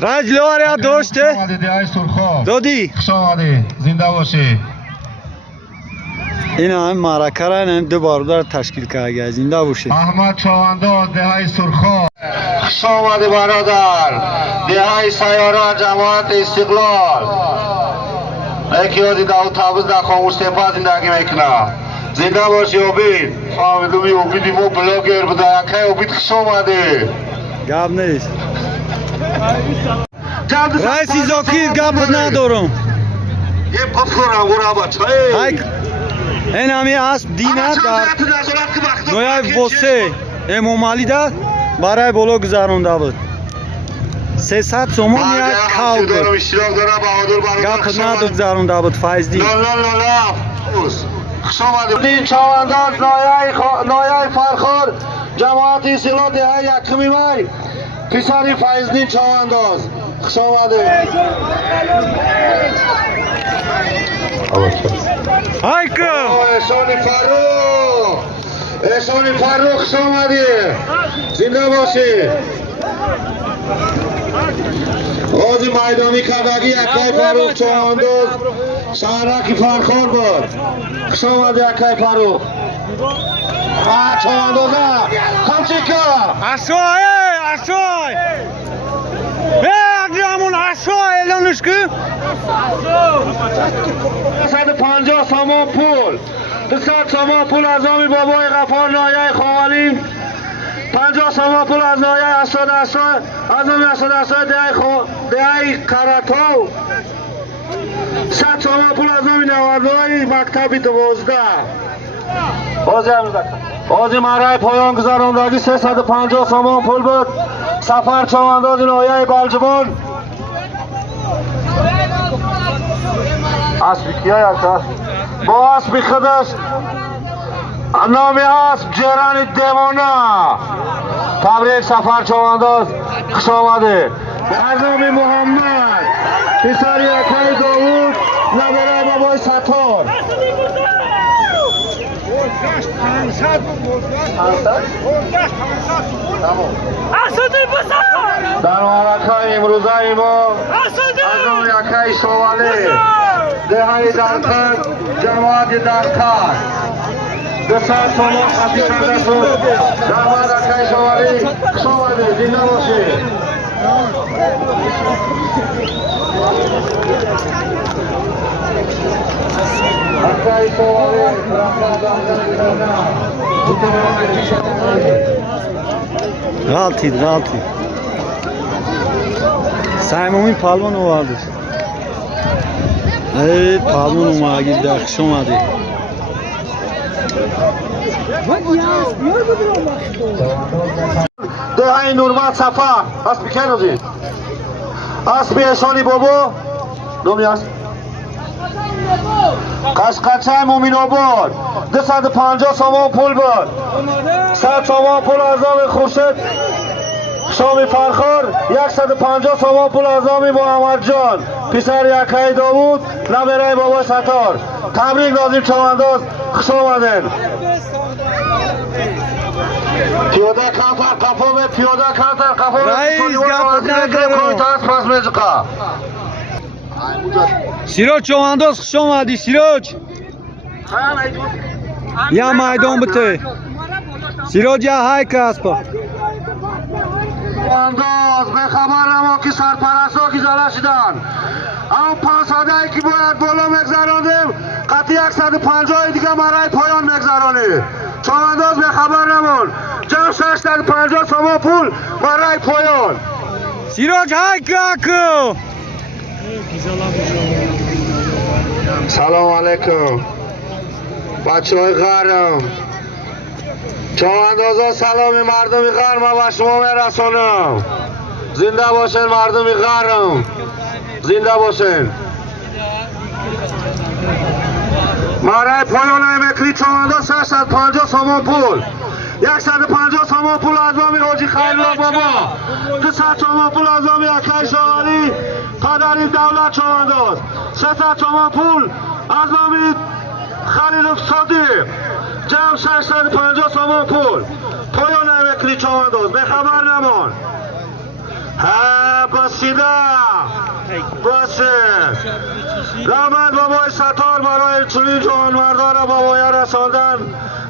رجلوار داشته دادی زنده باشی. این هم معرکه را این دو بارودار تشکیل کرده زنده باشه. احمد چوانداز دههای سرخاب خوش آمدی برادر. دههای سیاره جماعت استقلال. یکی یادی داو تابز در خاموش تپا زندگی میکنه. زنده باشی عبید. فهمیدومی عبیدی مو بلاگر بوده. یکی عبید خوش آمدی. گپ نیست رئیسی زاکیر گپ ندارم. یه پاپ کنم گرا بچه. این همی اسب دینه در نویه واسه امام علی در برای بالا گذرانده بود. 300 سومون یک کاو بود. گپ ندار گذرانده بود فیضدین. خوش آمدید چوانداز نایه فرخار جماعت استقلال دهه یکمی می پسر فیضدین چوانداز خوش آمدید. احسان فروخ خوش آمدی. زنده باشی. آزی میدانی کردگی یکای فروخ چوانداز شهرکی فرخار بود. خوش آمدی یکای فروخ. چواندازه کمچیکا اشای اگرامون اشای اعلانش که 150 سامان پول 200 سامان پول از آمی بابای غفار نایه خوالی 50 سامان پول از نایه اسد از آمی اسد دهی کراتو 100 سامان پول از آمی نوردهای مکتبی 12 بازی مرای پایان گذراندگی 350 سامان پول بود. سفر چوانداز نایه بلجبان اسبی کیا یکا با اسبی خودش نامی اسب جران دیوانا تبریک سفر چوانداز خوش آمده. نظامی محمد پسر یکای داوود نبرای بابای ستار در معرکه امروزه ما از اون یکی شواله دهی دلتر جماعت دلتر 200 سامان خطی کرده شد در معرکه شواله خوش آمده. زنده باشید. غلطید سیمومین پالوان اومدش. ای پالوان اومدی در خوش اومدی. دهی نورمت سفر اسبی که نوزید اسبی اشانی بابا نومی است قشقچه مومین آباد 250 سامان پول بود. 100 سامان پول از آمی خورشید شامی فرخار 150 سامان پول از آمی محمد جان پسر یکای داوود نبرای بابا ستار. تبریک نازیم چوانداز خوش آمدین. پیاده کافر کافه پیاده کافر کافه رئیس گپ ندارم. سیراج چوانداز خوش آمدی سیراج. یا میدان بته سیراج یا های که اسپا چوانداز به خبر نما که سرپرستا که زده شدن. اما 500 که باید بالا مگذراندیم قطعی 150 دیگه مرای پایان مگذرانیم. چوانداز به خبر نمون جمع 650 سامان پول برای پایان. سیراج های که سلام علیکم بچه های غرم. چواندازا سلامی مردمی غرم و شما میرسانم. زنده باشین مردمی غرم. زنده باشین. مرای پایان مکلی چوانداز 650 سامان پول 150 سامان پول از آمی حاجی خیرالله بابا 200 سامان پول از آمی اکای شاهالی پدرین دولت چوانداز 300 سامان پول از آمی خلیل صادق جمع 650 سامان پول پایان مکلی چوانداز به خبر نمان. بسیده باشه. رحمت بابای ستار برای چنین جوانمردان بابای رساندن.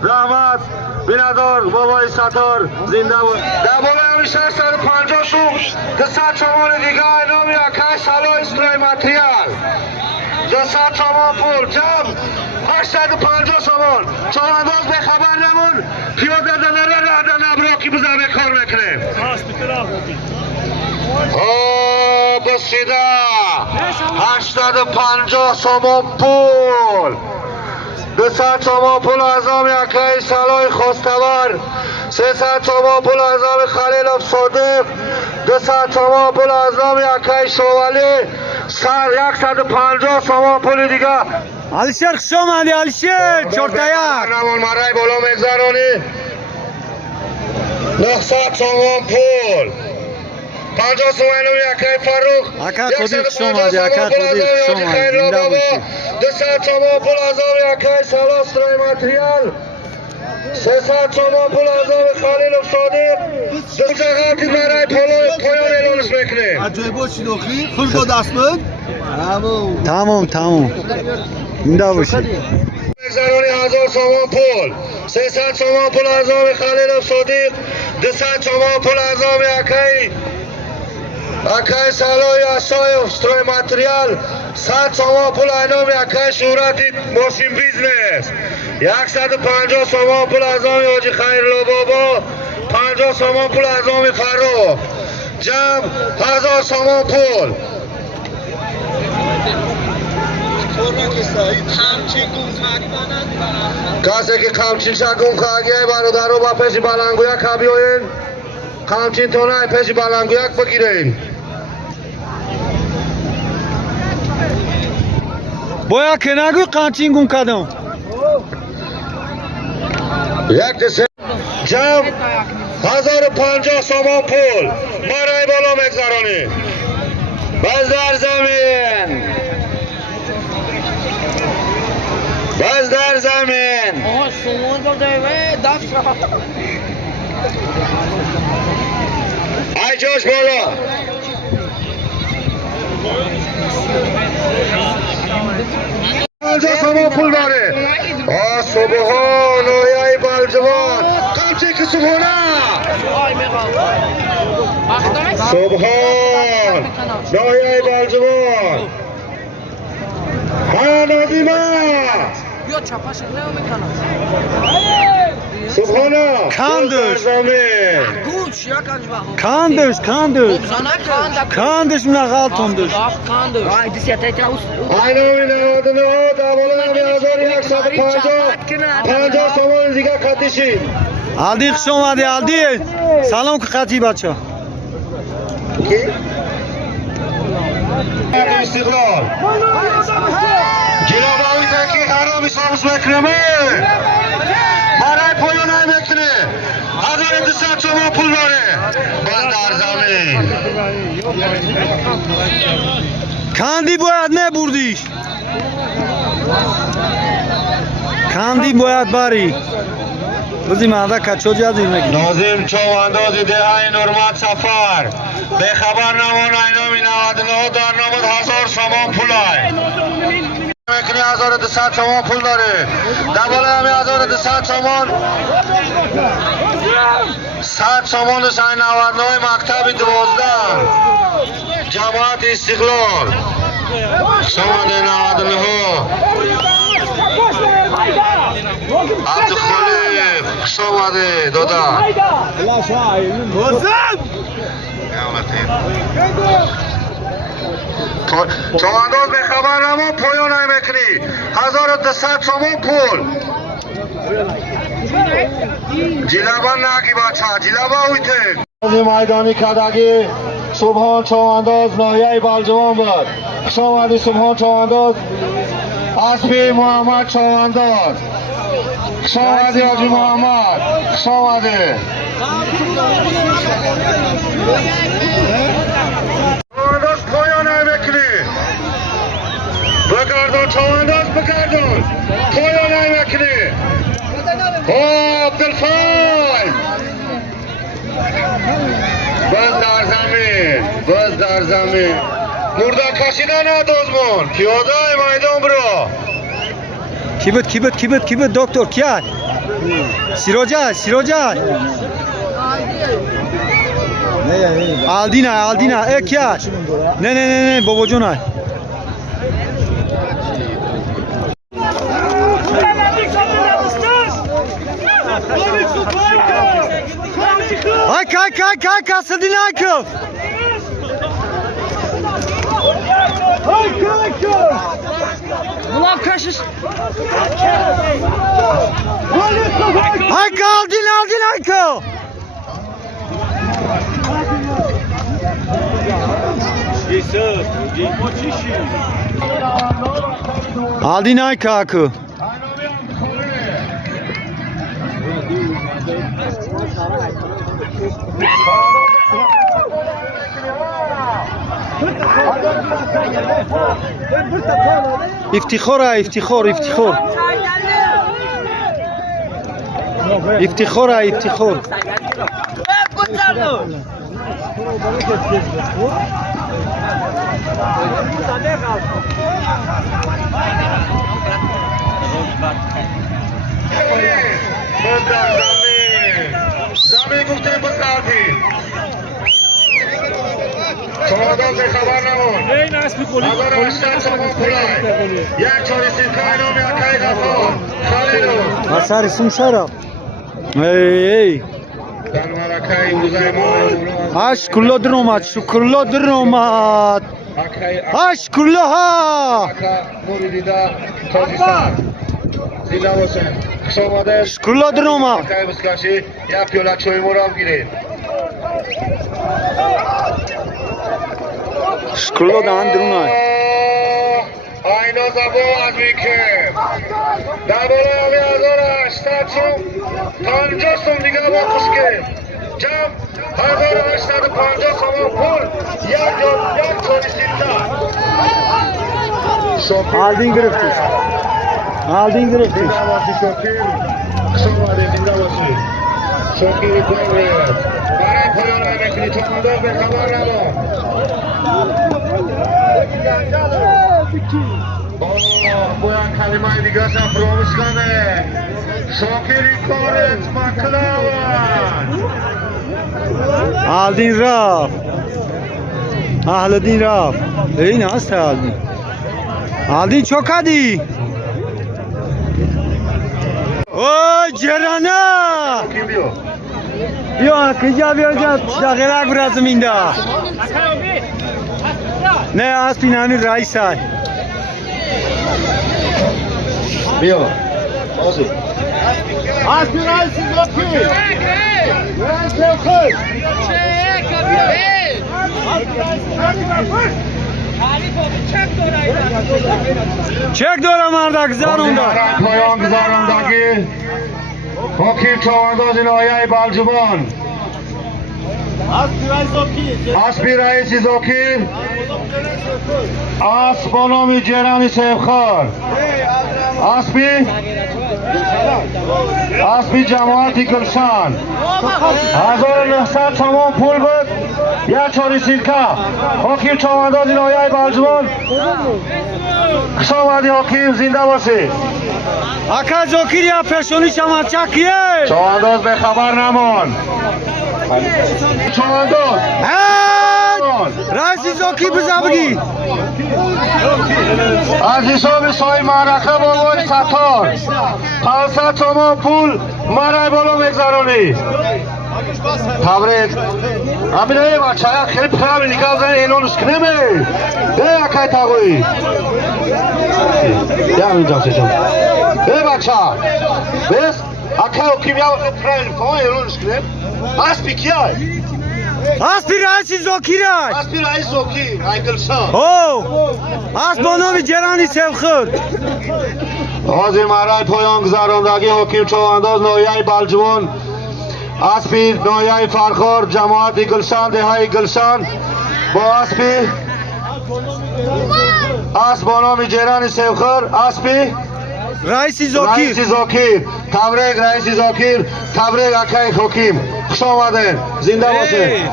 رحمت بیندار بابای ستار زنده بود. در بالا همیشه 150 شوش 200 چمان دیگه اینامی اکای سالا استرای ماتریال 200 چمان پول جمع 850 چمان. چوانداز به خبر نمون پیاده دنره رهدن ابراکی بزنه کار میکنه. بسیده 850 چمان پول 200 چمان پول از آم یکی سالای خواستور 300 چمان پول از آم خلیل صادق 200 چمان پول از آم یکی شوالی 150 چمان پول دیگه. علیشر خوش آمدی علیشر چرته یک نمون مرای بالا میگذرانی 900 چمان پول 50 سوانو یکی فروخ اکا خودی خوش آمدی اکا خودی خوش آمدی زنده باشی 200 چمان پول از آم یکی سالا سرای ماتریال 300 چمان پول از آم خلیل صادق دو جهاتی برای پایان اعلانش میکنه. عجایب شناختی خوش با دست من تمام زنده باشی. میگذرانی 1000 چمان پول 300 چمان پول از آم خلیل صادق 200 چمان پول از آم اکای سالای اسای استروی ماتریال 100 چمان پول اینام اکای شهرتی ماشین بیزنس 150 چمان پول از آم حاجی خیرالله بابا 50 چمان پول از آم فروخ جمع 1000 چمان پول. کسی که کمچین شکون کاگیه برادرو با پیش بلنگویک بیاین کمچین تونه پیش بلنگویک بگیرین. باید که نگوی قنچین گون کدام یک دسته جمع 1050 چمان پول مرای بالا میگذرانی. باز در زمین باز در زمین ای جوش بالا 50 چمان پول داره. سبحان ای بلجوان کمچه که سبحانه سبحان ای بلجوان ها نظیمت سبحانه کاندش من غلطاندش اینامی نوادنه ها دوالان همی 1150 سامان دیگه کتشی. عالدی خوش آمدی عالدی سلام که خطی بچه استقلال جناباوی تکی حرامی سامس مکرمه برای پایان های مکنه 1200 چمان پول داره باز در زمین کاندی باید نبردیش کاندی باید بری بزی مهده کچو جدید نگی نازم چواندازی دهی نورمت سفر به خبر نمان اینامی 99 در نامد 1000 چمان پول های مکنی 1200 چمان پول داره در بالا همی 1200 چمان 100 چمانش این 99 مکتب 12 جماعت استقلال شمانده 99 عبدالخلیق شماده دادا چوانداز به خبر نما پایان های مکنی 1200 چمان پول جلبان نگی بچه جلبان اویته میدانی کدگی سبحان چوانداز ناحیه بلجوان بود شمادی سبحان چوانداز اسبی محمد چوانداز شمادی حاجی محمد شمادی چوانداز پایان های مکنی بگردان چوانداز بگردان پایان های مکنی عبدالفاز باز در زمین باز در زمین مردن کشیدن دوزمون پیاده میدان برو کی بود دکتر کیه سیراجه Aldina کیه نه بابا جون Ay kasıldın akıl. Ulan kaşış. Ay aldın akıl. Aldın akıl. افتخار زمین گفتیم بسازی شما دو به خبر نمون اگر اشتر شما پولای یک چاری سیزگاه نامی اکای غفار خالیدو Asar isim şarap. Ey. در مرکه روزای ما Aş kullo dromat. Aş kullo ha. موریدیده تاجیستان زنده باشن خوش آمده Kullo dromat. اکای بسکشی یک پیوله چوی مرام گیرید Kullo da andruna. آینا زبا از ویکه در بالای آبی هزارش ست سوم 50 سوم دیگه با خوشگه جمع 1850 سوم پول یک چاری سیزده Aldın griftiş. زنده باشی شکیر خوش آمده زنده باشی شکیر گوید برای پایان نمیکنی تو منداز به خبر نما باید کلمه دیگه هم پرومیس کنه شاکری کارت مکلاون Aldın raf. Ahladin raf. Ey nasıl aldın? Aldın çok hadi. Oy cerana. kim diyor? Bia kıca şagerak bırazım inda. Ne aspinanı raisay. Bio Ozu Aspiray siz okuyun. Ben sevkın. Çek dora marda kızar onda. پایان گذاراندگی حکیم چوانداز نایه بالجبان Aspiray okuyun. اسبی رئیس زوکیر اسب با نام جرانی سیفخار اسبی جماعتی گلشن 1900 تمام پول بود یک چاری سیرکه حکیم چوانداز نایه بالجبان خوش آمدی حکیم زنده باشی Aka zokir ya peşoni şamarçak ye. چوانداز به خبر نمان چوانداز Hey! Raisi zoki bızabıgi. از حساب سای معرکه بابای ستار 500 تومان پول مرای بالا میگذارونی تبریک همین ای بچه ها خیلی پرمی نگاه زنی اینونش کنیمی ای اکای تاگوی یا اینجا سشم ای بچه ها بیس اکای اوکیم یا پرمی فاهم اینونش کنیم اسبی کیای Aspi raisi zokiray. اسبی رئیس اوکی ایگلشان Oh! As bonomi cerani sevkhur. آزی مرای پایان گذراندگی حکیم چوانداز نایه بلجوان اسبی نایه فرخار جماعت گلشن دههای گلشن با اسبی اسب با نام جیران سیوخر اسبی Raisi رئیس zokir. زاکیر تبریک رئیس زاکیر تبریک اکای حکیم خوش آمدین زنده باشین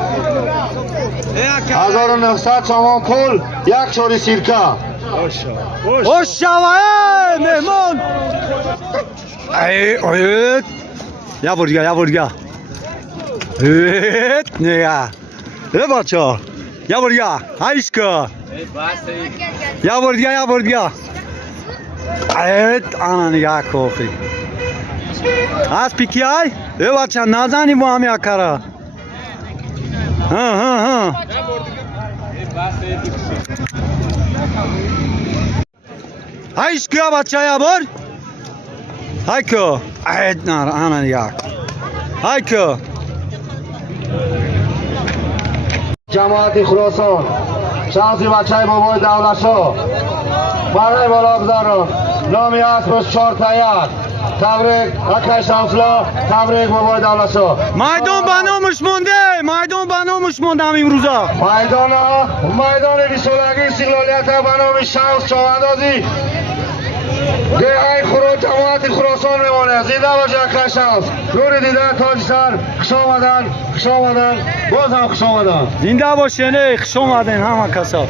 1900 سامان پول یک چوری سیرکا خوش شوه مهمان ایت یا بورگا ایت نیا بچه یا بورگا هایشکا یا بورگا ایت آنا نگاه کوخی از پیکی های بچه نزنی با همی اکارا ها هایشکا بچه یا بور هایکو ایت نار آنا نگاه هایکو جماعت خراسان شانسی بچه بابای دولت شاه برای بالا گذارم نامی اسمش 4 تا 1 تبریک حق شانسلا تبریک بابای دولت شاه میدان بنامش مونده همین روزا میدان بیسولگی استقلالیت بنام شانس چواندازی دههای جماعت خراسان میمانه زنده باشه حق شانس نور دیدن تاج سر خوش آمدن باز هم خوش آمدن زنده باشه نه خوش آمدین همه کسا